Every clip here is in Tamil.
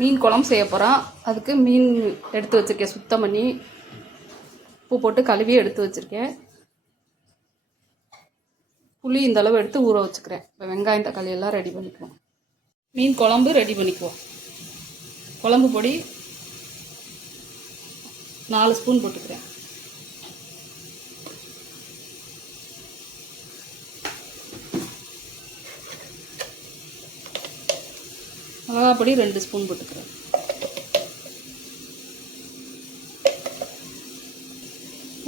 மீன் குழம்பு செய்ய போகிறோம் அதுக்கு மீன் எடுத்து வச்சுருக்கேன். சுத்தம் பண்ணி உப்பு போட்டு கழுவி எடுத்து வச்சுருக்கேன். புளி இந்த அளவு எடுத்து ஊற வச்சுக்கிறேன். இப்போ வெங்காயம் தக்காளி எல்லாம் ரெடி பண்ணிக்குவோம். மீன் குழம்பு ரெடி பண்ணிக்குவோம். குழம்பு பொடி நாலு ஸ்பூன் போட்டுக்கிறேன். மிளகாப்பொடி ரெண்டு ஸ்பூன் போட்டுக்கிறேன்.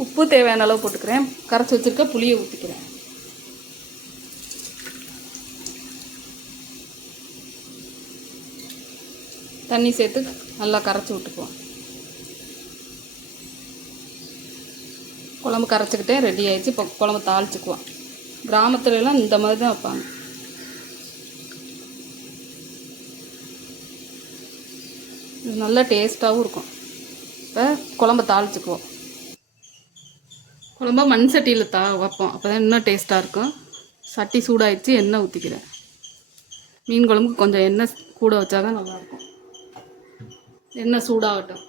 உப்பு தேவையான அளவு போட்டுக்கிறேன். கரைச்சி வச்சிருக்க புளியை ஊற்றிக்கிறேன் தண்ணி சேர்த்து நல்லா கரைச்சி விட்டுக்குவோம். குழம்பு கரைச்சிக்கிட்டே ரெடி ஆயிடுச்சு. இப்போ குழம்பு தாளிச்சுக்குவோம். கிராமத்துலலாம் இந்த மாதிரி தான் வைப்பாங்க. இது நல்லா டேஸ்ட்டாகவும் இருக்கும். இப்போ குழம்ப தாளிச்சுக்குவோம். குழம்ப மண் சட்டியில் தா வைப்போம். அப்போ தான் இன்னும் டேஸ்ட்டாக இருக்கும். சட்டி சூடாயிடுச்சு எண்ணெய் ஊற்றிக்கிறேன் மீன் குழம்புக்கு கொஞ்சம் எண்ணெய் கூட வச்சா தான் நல்லாயிருக்கும் எண்ணெய் சூடாகட்டும்.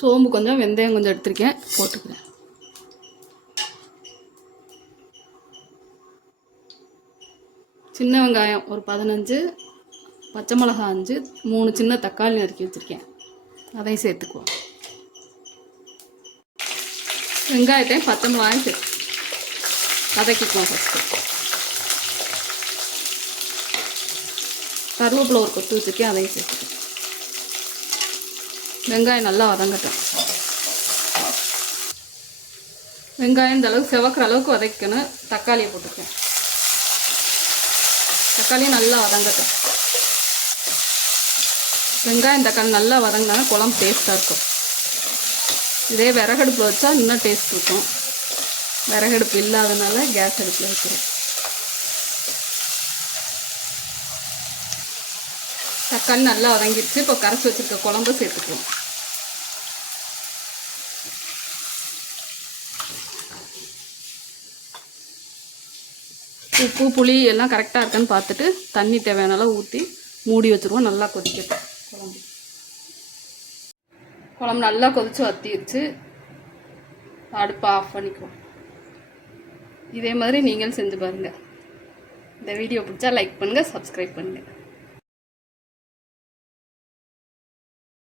சோம்பு கொஞ்சம் வெந்தயம் கொஞ்சம் எடுத்திருக்கேன். போட்டுக்கிறேன். சின்ன வெங்காயம் ஒரு பதினஞ்சு பச்சை மிளகா அஞ்சு மூணு சின்ன தக்காளி நறுக்கி வச்சுருக்கேன். அதையும் சேர்த்துக்குவோம். வெங்காயத்தையும் பச்சை மிளகாயும் சேர்த்து வதக்கிக்குவோம் ஃபஸ்ட்டு கருவேப்பிலை ஒரு கொத்து வச்சுருக்கேன் அதையும் சேர்த்துக்குவோம். வெங்காயம் நல்லா வதங்கட்டும். வெங்காயம் இந்த அளவுக்கு செவக்கிற அளவுக்கு வதக்கணும் தக்காளியை போட்டுக்கேன். தக்காளியும் நல்லா வதங்கட்டும். வெங்காயம் தக்காளி நல்லா வதங்கினா குழம்பு டேஸ்ட்டாக இருக்கும். இதே விறகடுப்பில் வச்சா இன்னும் டேஸ்ட் இருக்கும். விறகடுப்பு இல்லாதனால கேஸ் அடுப்பில் வைக்கிறேன் தக்காளி நல்லா வதங்கிடுச்சு. இப்போ கரைச்சி வச்சுருக்க குழம்பு சேர்த்துக்குவோம் உப்பு புளி எல்லாம் கரெக்டாக இருக்கான்னு பார்த்துட்டு தண்ணி தேவையான அளவு ஊற்றி மூடி வச்சுருவோம். நல்லா கொதிக்கட்டும். குழம்பு. குழம்பு நல்லா கொதித்து வத்திடுச்சு அடுப்பை ஆஃப் பண்ணிக்குவோம். இதே மாதிரி நீங்களும் செஞ்சு பாருங்கள் இந்த வீடியோ பிடிச்சா லைக் பண்ணுங்கள் சப்ஸ்கிரைப் பண்ணுங்கள்